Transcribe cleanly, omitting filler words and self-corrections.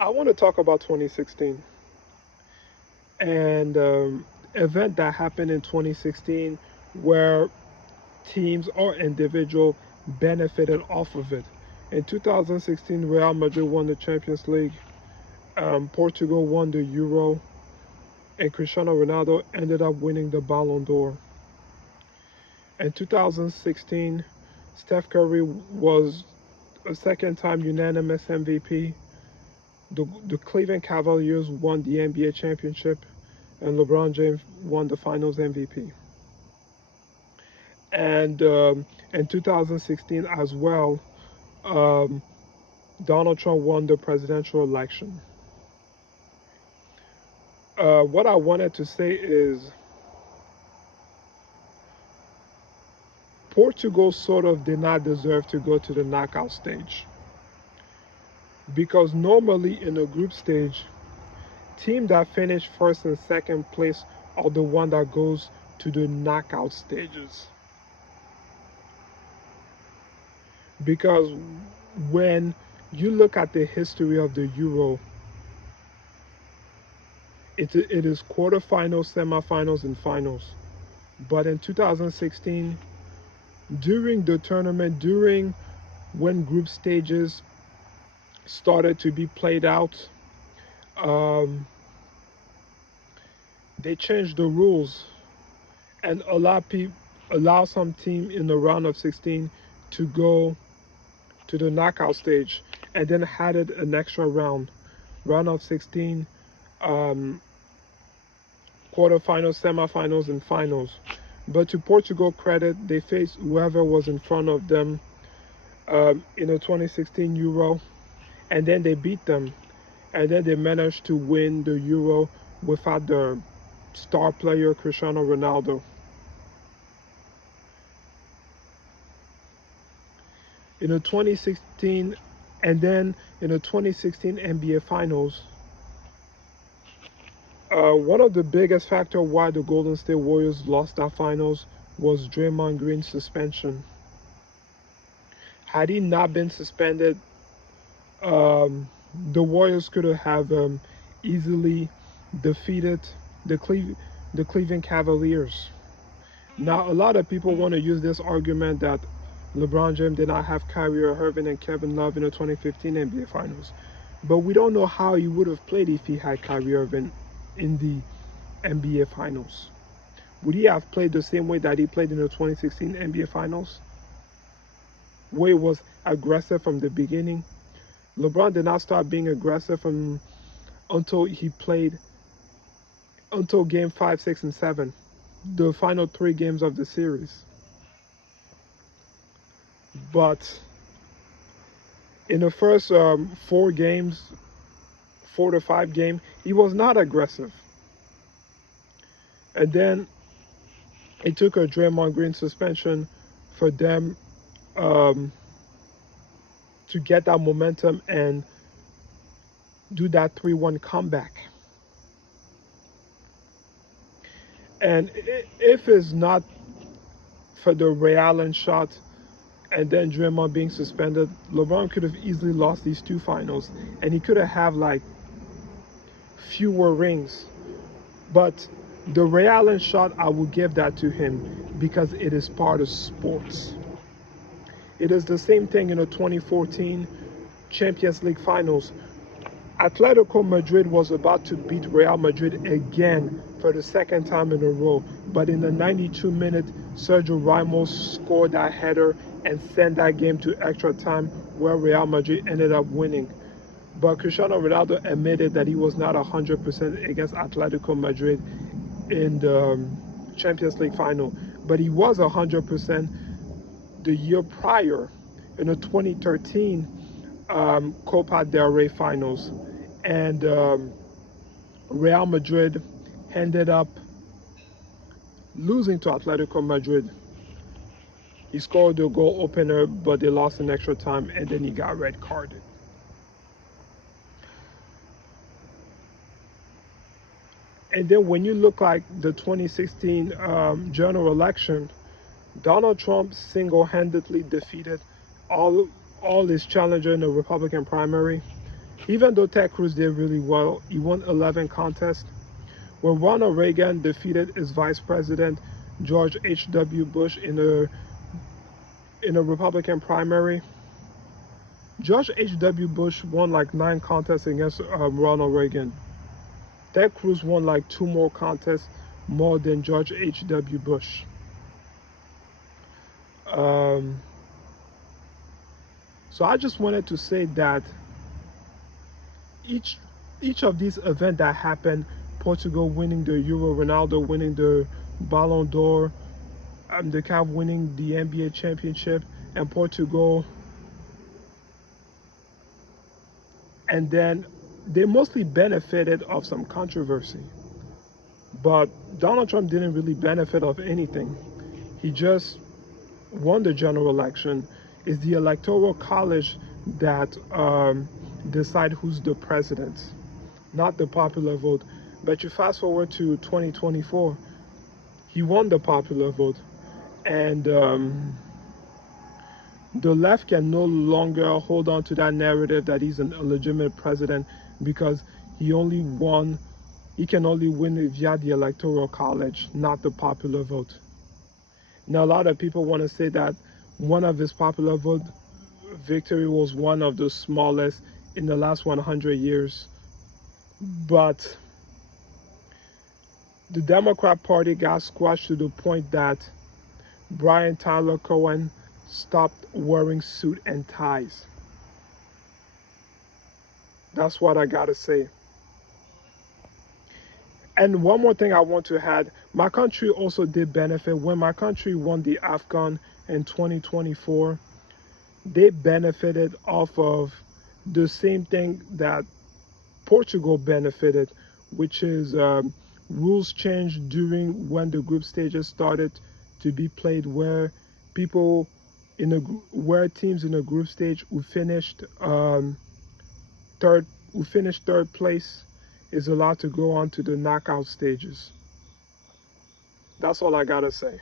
I want to talk about 2016 and event that happened in 2016 where teams or individual benefited off of it. In 2016, Real Madrid won the Champions League, Portugal won the Euro, and Cristiano Ronaldo ended up winning the Ballon d'Or. In 2016, Steph Curry was a second time unanimous MVP. The Cleveland Cavaliers won the NBA championship, and LeBron James won the Finals MVP. And in 2016 as well, um, Donald Trump won the presidential election. What I wanted to say is Portugal sort of did not deserve to go to the knockout stage because normally in the group stage, team that finish first and second place are the one that goes to the knockout stages. Because when you look at the history of the Euro, it is quarterfinals, semifinals, and finals. But in 2016, during the tournament, during when group stages started to be played out, um, they changed the rules and allow some team in the round of 16 to go to the knockout stage, and then added an extra round of 16, um, quarterfinals, semifinals, and finals. But to Portugal credit, they faced whoever was in front of them in the 2016 Euro, and then they beat them, and then they managed to win the Euro without the star player Cristiano Ronaldo. In the 2016, and then in the 2016 NBA Finals, one of the biggest factor why the Golden State Warriors lost that finals was Draymond Green's suspension. Had he not been suspended, the Warriors could have easily defeated the, the Cleveland Cavaliers. Now, a lot of people want to use this argument that LeBron James did not have Kyrie Irving and Kevin Love in the 2015 NBA Finals. But we don't know how he would have played if he had Kyrie Irving in the NBA Finals. Would he have played the same way that he played in the 2016 NBA Finals? Where he was aggressive from the beginning. LeBron did not start being aggressive until he played until game 5, 6, and 7, the final 3 games of the series. But in the first 4 games, 4 to 5 games, he was not aggressive. And then it took a Draymond Green suspension for them to get that momentum and do that 3-1 comeback. And if it's not for the Ray Allen shot and then Draymond being suspended, LeBron could have easily lost these 2 finals, and he could have like fewer rings. But the Ray Allen shot, I will give that to him because it is part of sports. It is the same thing in the 2014 Champions League Finals. Atletico Madrid was about to beat Real Madrid again for the second time in a row. But in the 92-minute, Sergio Ramos scored that header and sent that game to extra time where Real Madrid ended up winning. But Cristiano Ronaldo admitted that he was not 100% against Atletico Madrid in the Champions League final. But he was 100% the year prior in the 2013 Copa del Rey finals. And Real Madrid ended up losing to Atletico Madrid. He scored the goal opener, but they lost in extra time, and then he got red carded. And then when you look like the 2016 general election, Donald Trump single-handedly defeated all his challenger in the Republican primary. Even though Ted Cruz did really well, he won 11 contests. When Ronald Reagan defeated his vice president, George H.W. Bush, in a Republican primary, George H.W. Bush won like 9 contests against Ronald Reagan. Ted Cruz won like 2 more contests more than George H.W. Bush. So I just wanted to say that each of these events that happened, Portugal winning the Euro, Ronaldo winning the Ballon d'Or, the Cavs winning the NBA championship, and Portugal, and then they mostly benefited of some controversy. But Donald Trump didn't really benefit of anything. He just won the general election. It's the Electoral College that decide who's the president, not the popular vote. But you fast forward to 2024, he won the popular vote, and the left can no longer hold on to that narrative that he's an illegitimate president because he can only win via the Electoral College, not the popular vote. Now, a lot of people want to say that one of his popular vote victory was one of the smallest in the last 100 years. But the Democrat Party got squashed to the point that Brian Tyler Cohen stopped wearing suit and ties. That's what I gotta say. And one more thing I want to add, my country also did benefit. When my country won the AFCON in 2024, they benefited off of the same thing that Portugal benefited, which is rules changed during when the group stages started to be played, where teams in a group stage who finished third place is allowed to go on to the knockout stages. That's all I gotta say.